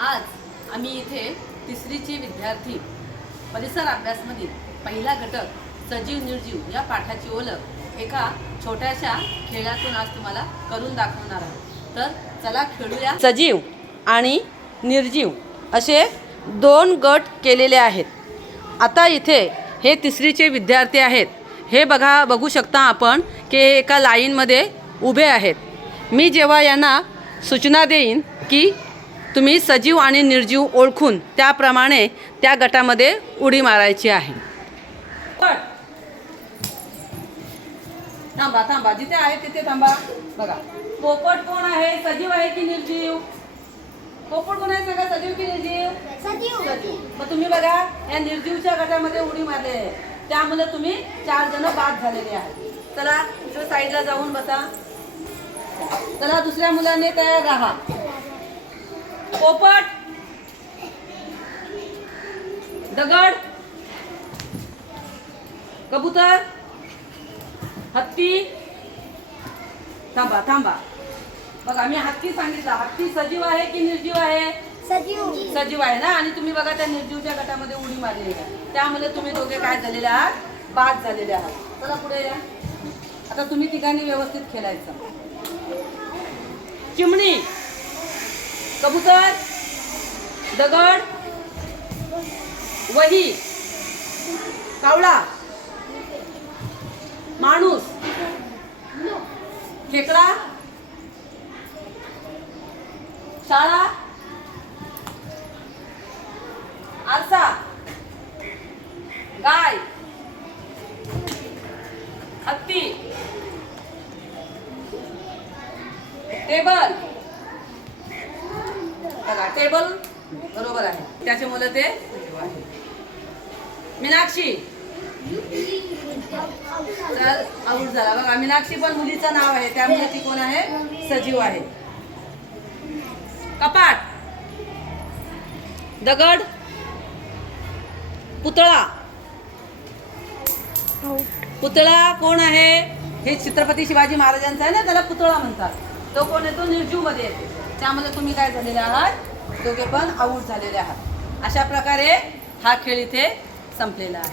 आज आम्ही इथे तिसरीचे विद्यार्थी परिसर अभ्यासमधील पहिला घटक सजीव निर्जीव या पाठाची ओळख एका छोट्याशा खेळातून आज तुम्हाला करून दाखवणार आहोत। तर चला खेळूया। सजीव आणि निर्जीव असे दोन गट केलेले आहेत। आता इथे हे तिसरीचे विद्यार्थी आहेत। हे बघू शकता आपण की एका लाईनमध्ये उभे आहेत। मी जेव्हा यांना सूचना देईन की तुम्ही सजीव आणि निर्जीव ओळखून त्याप्रमाणे त्या गटामध्ये उडी मारायची आहे। थांबा थांबा, जिथे आहे तिथे थांबा। बघा, पोपट कोण आहे, सजीव आहे की निर्जीव? पोपट कोण आहे सांगा, सजीव की निर्जीव? सजीव। मग तुम्ही बघा या निर्जीवच्या गटामध्ये उडी मारली आहे, त्यामुळे तुम्ही 4 जण बाद झालेले आहेत। चला दुसऱ्या साईडला जाऊन बसा। चला दुसऱ्या मुलाने तयार राहा। पोपट, दगड, कबूतर, हत्ती। थांबा थांबा, बघा मी हत्ती सांगितला। हत्ती सजीव आहे की निर्जीव आहे? सजीव आहे ना। आणि तुम्ही बघा त्या निर्जीवच्या गटामध्ये उडी मारलेली आहे, त्यामुळे तुम्ही दोघे काय झालेले आहात, बाद झालेले आहात। चला पुढे या। आता तुम्ही तिघांनी व्यवस्थित खेळायचं। चिमणी, कबूतर, दगड, वही, कावळा, माणूस, खेकडा, शाळा, आरसा, गाय, हत्ती, टेबल। बघा टेबल बरोबर आहे, त्याच्यामुळे ते मीनाक्षी आऊट झाला। बघा मीनाक्षी पण मुलीचं नाव आहे, त्यामुळे ती कोण आहे, सजीव आहे। कपाट, दगड, पुतळा। पुतळा कोण आहे, हे छत्रपती शिवाजी महाराजांचा आहे ना, त्याला पुतळा म्हणतात। तो कोण येतो, निर्जीव मध्ये येते, त्यामुळे तुम्ही काय झालेले आहात, दोघे पण आऊट झालेले आहात। अशा प्रकारे हा खेळ इथे संपलेला आहे।